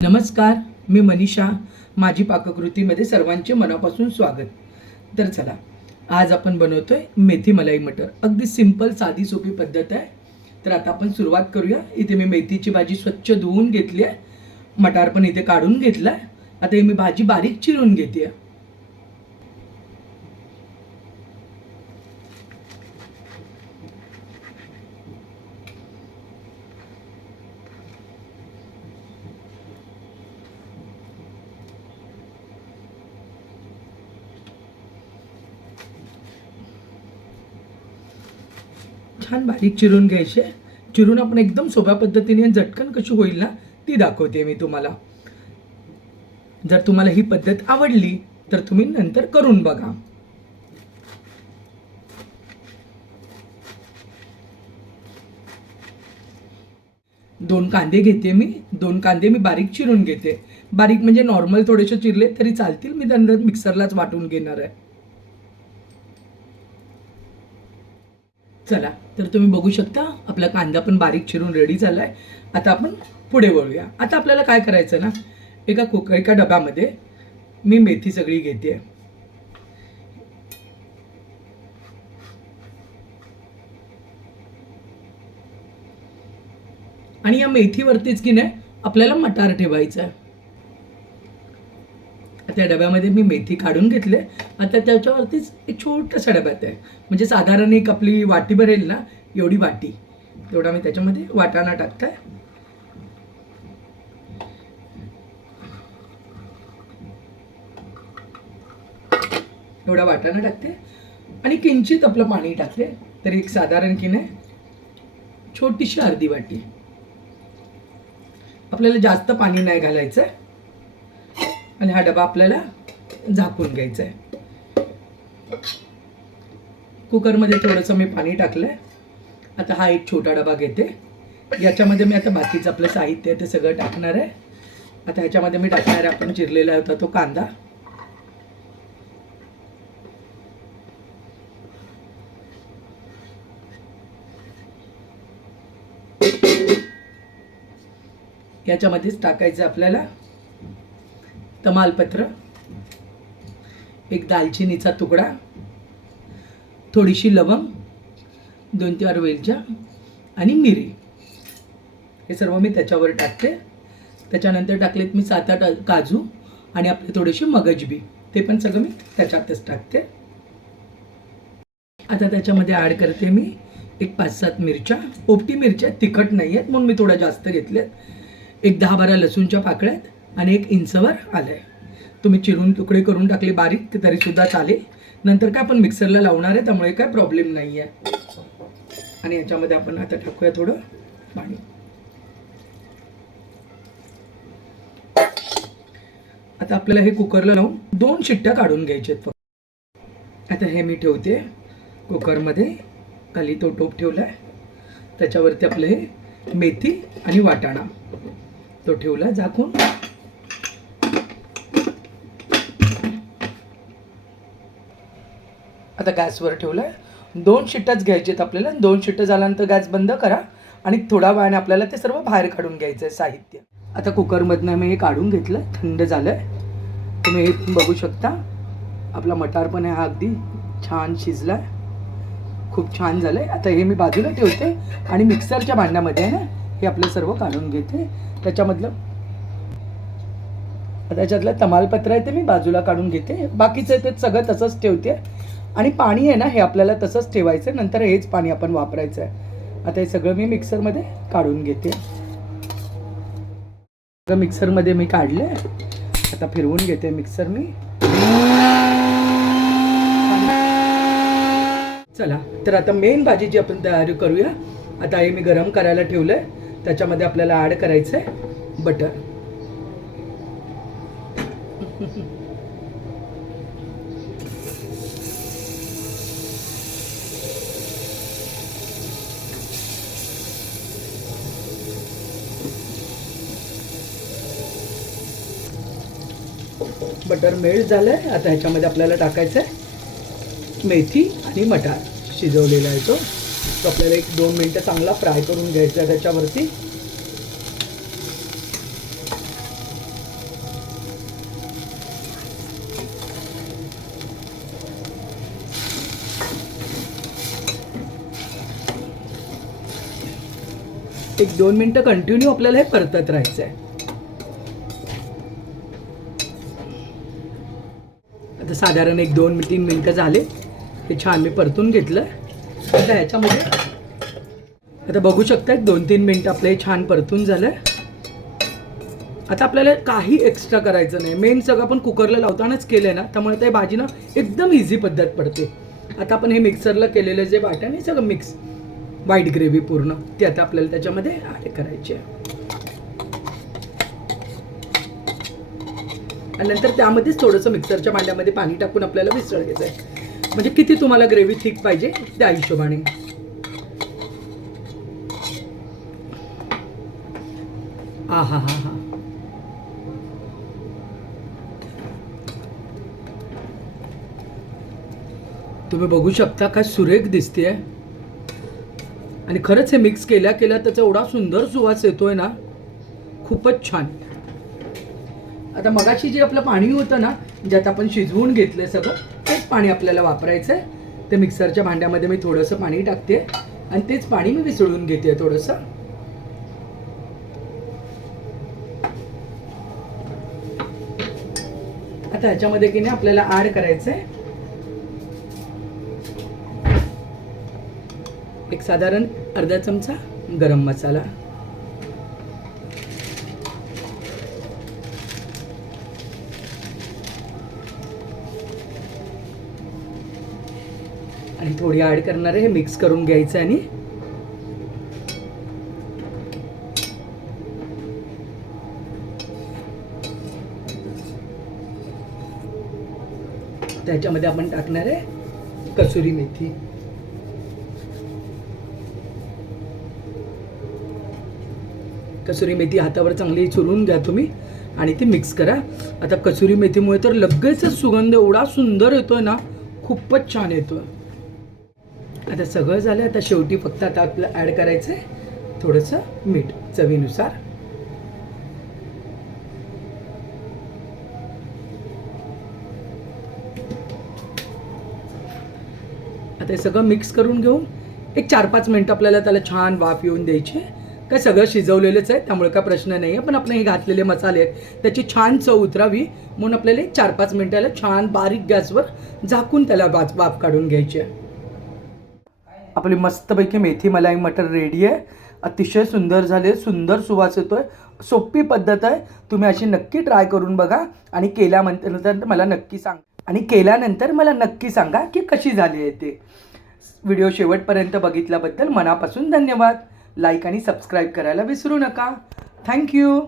नमस्कार, मी मनीषा. माझी पाककृतीमध्ये सर्वांचे मनापासून स्वागत. तर चला, आज आपण बनवतोय मेथी मलाई मटर. अगदी सिंपल साधी सोपी पद्धत आहे. तर आता आपण सुरुवात करूया. इथे मी मेथीची भाजी स्वच्छ धुवून घेतली आहे. मटार पण इथे काढून घेतलाय. आता ही मी भाजी बारीक चिरून घेते. छान बारीक चिरून घ्यायचे. चिरून आपण एकदम सोप्या पद्धतीने झटकन कशी होईल ना ती दाखवते मी तुम्हाला. जर तुम्हाला ही पद्धत आवडली तर तुम्ही नंतर करून बघा. दोन कांदे घेते मी. दोन कांदे मी बारीक चिरून घेते. बारीक म्हणजे नॉर्मल थोडेसे चिरले तरी चालतील. मी नंतर मिक्सरलाच वाटून घेणार आहे. चला, तर तुम्ही बघू शकता आपला कांदा पण बारीक चिरून रेडी झालाय. आता आपण पुढे वळूया. आता आपल्याला काय करायचं ना, एका डब्यामध्ये मी मेथी सगळी घेते. आणि या मेथीवरतीच की नाही आपल्याला मटार ठेवायचं आहे. त्या डब्यामध्ये मी मेथी काढून घेतले. आता त्याच्यावरतीच एक छोटासा डब्यात आहे, म्हणजे साधारण एक आपली वाटी भरेल ना एवढी वाटी, तेवढा मी त्याच्यामध्ये वाटाणा टाकताय. एवढा वाटाणा टाकते आणि किंचित आपलं पाणी टाकते. तर एक साधारण की नाही छोटीशी अर्धी वाटी. आपल्याला जास्त पाणी नाही घालायचं. आणि हा डबा आपल्याला झाकून घ्यायचा आहे. कुकरमध्ये थोडंसं मी पाणी टाकलंय. आता हा एक छोटा डबा घेते. याच्यामध्ये मी आता बाकीचं आपलं साहित्य ते सगळं टाकणार आहे. आता ह्याच्यामध्ये मी टाकणार आहे आपण चिरलेला होता तो कांदा. याच्यामध्येच टाकायचं आपल्याला तमालपत्र, एक दालचिनीचा तुकडा, थोडीशी लवंग, 2-4 वेलच्या आणि मिरी. हे सर्व मी त्याच्यावर टाकते. त्याच्यानंतर टाकलेत मी 7-8 काजू आणि आपले थोडेसे मगज बी. ते पण सगळं मी त्याच्यातच टाकते. आता त्याच्यामध्ये ॲड करते मी एक 5-7 मिरच्या. पोपटी मिरच्या तिखट नाही आहेत म्हणून मी थोड्या जास्त घेतल्यात. एक 10-12 लसूणच्या पाकळ्यात आणि एक इंचवर आलंय. तुम्ही चिरून तुकडे करून टाकले बारीक तरी सुद्धा चालेल. नंतर काय आपण मिक्सरला लावणार आहे त्यामुळे काय प्रॉब्लेम नाही आहे. आणि याच्यामध्ये आपण आता टाकूया थोडं पाणी. आता आपल्याला हे कुकरला लावून 2 शिट्ट्या काढून घ्यायचे आहेत फक्त. आता हे मी ठेवते कुकरमध्ये. खाली तो टोप ठेवलाय. त्याच्यावरती आपले हे मेथी आणि वाटाणा तो ठेवला झाकून. आता गॅसवर ठेवलाय. 2 शिट्ट्याच घ्यायचेत आपल्याला. 2 शिट्ट्या झाल्यानंतर गॅस बंद करा आणि थोडा वेळाने आपल्याला ते सर्व बाहेर काढून घ्यायचं आहे साहित्य. आता कुकरमधनं मी हे काढून घेतलं. थंड झालंय. तुम्ही हे बघू शकता. आपला मटार पण हा अगदी छान शिजलाय. खूप छान झालंय. आता हे मी बाजूला ठेवते आणि मिक्सरच्या भांड्यामध्ये आहे ना हे आपलं सर्व काढून घेते. त्याच्यातलं तमालपत्र आहे ते मी बाजूला काढून घेते. बाकीचं ते सगळं तसंच ठेवते. आणि पाणी आहे ना हे आपल्याला तसंच ठेवायचं. नंतर हेच पाणी आपण वापरायचं आहे. आता हे सगळं मी मिक्सरमध्ये काढून घेते. मिक्सरमध्ये मी काढले. आता फिरवून घेते मिक्सर मी. चला, तर आता मेन भाजीची आपण तयारी करूया. आता हे मी गरम करायला ठेवलंय. त्याच्यामध्ये आपल्याला ॲड करायचं आहे बटर. बटर मेल्ट झालंय. आता ह्याच्यामध्ये आपल्याला टाकायचं आहे मेथी आणि मटार शिजवलेला आहे तो. आपल्याला 1-2 मिनिटं चांगला फ्राय करून घ्यायचा आहे त्याच्यावरती. 1-2 मिनटं कंटिन्यू आपल्याला हे परतत राहायचं आहे. आता साधारण 1-2-3 मिनटं झाले. हे छान मी परतून घेतलं. आता ह्याच्यामध्ये आता बघू शकता 2-3 मिनटं आपलं हे छान परतून झालं. आता आपल्याला काही एक्स्ट्रा करायचं नाही. मेन सगळं आपण कुकरला लावतानाच केलं आहे ना, त्यामुळे त्या भाजीनं एकदम इझी पद्धत पडते. आता आपण हे मिक्सरला केलेलं जे वाटण आहे सगळं मिक्स व्हाईट ग्रेव्ही पूर्ण ती आता आपल्याला त्याच्यामध्ये ॲड करायची आहे. आणि नंतर त्यामध्येच थोडंसं मिक्सरच्या भांड्यामध्ये पाणी टाकून आपल्याला मिसळ घ्यायचं आहे. म्हणजे किती तुम्हाला ग्रेव्ही थिक पाहिजे त्या हिशोबाने. हा हा हा हा तुम्ही बघू शकता काय सुरेख दिसते. आणि खरंच हे मिक्स केल्या केल्या त्याचा एवढा सुंदर सुवास येतोय ना, खूपच छान. आता मगाशी जे आपलं पाणी होतं ना, ज्यात आपण शिजवून घेतलं सगळं, तेच पाणी आपल्याला वापरायचं आहे. ते मिक्सरच्या भांड्यामध्ये मी थोडंसं पाणी टाकते आणि तेच पाणी मी विसळून घेते थोडंसं. आता ह्याच्यामध्ये की नाही आपल्याला ॲड करायचं आहे एक साधारण अर्धा चमचा गरम मसाला, आणि थोडी ॲड करणार आहे. हे मिक्स करून घ्यायचं आणि त्याच्यामध्ये आपण टाकणार आहे कसुरी मेथी. कसुरी मेथी हातावर चांगली चुरून घ्या तुम्ही आणि ती मिक्स करा. आता कसुरी मेथीमुळे तर लगेचच सुगंध एवढा सुंदर येतोय ना, खूपच छान येतोय. आता सगळं झालं. आता शेवटी फक्त आता आपलं ॲड करायचं आहे थोडंसं मीठ चवीनुसार. आता हे सगळं मिक्स करून घेऊन एक 4-5 मिनटं आपल्याला त्याला छान वाफ येऊन द्यायची. काय सगळं शिजवलेलंच आहे त्यामुळे काय प्रश्न नाही आहे. पण आपण हे घातलेले मसाले आहेत त्याची छान चव उतरावी म्हणून आपल्याला 4-5 मिनटाला छान बारीक गॅसवर झाकून त्याला वाफ काढून घ्यायची आहे. आपली मस्तपैकी मेथी मलाई मटर रेडी आहे. अतिशय सुंदर झाले, सुंदर सुवास येतोय. सोपी पद्धत आहे. तुम्ही अशी नक्की ट्राय करून बघा आणि केल्यानंतर मला नक्की सांगा की कशी झाली आहे ते. व्हिडिओ शेवटपर्यंत बघितल्याबद्दल मनापासून धन्यवाद. लाईक आणि सबस्क्राईब करायला विसरू नका. थँक्यू.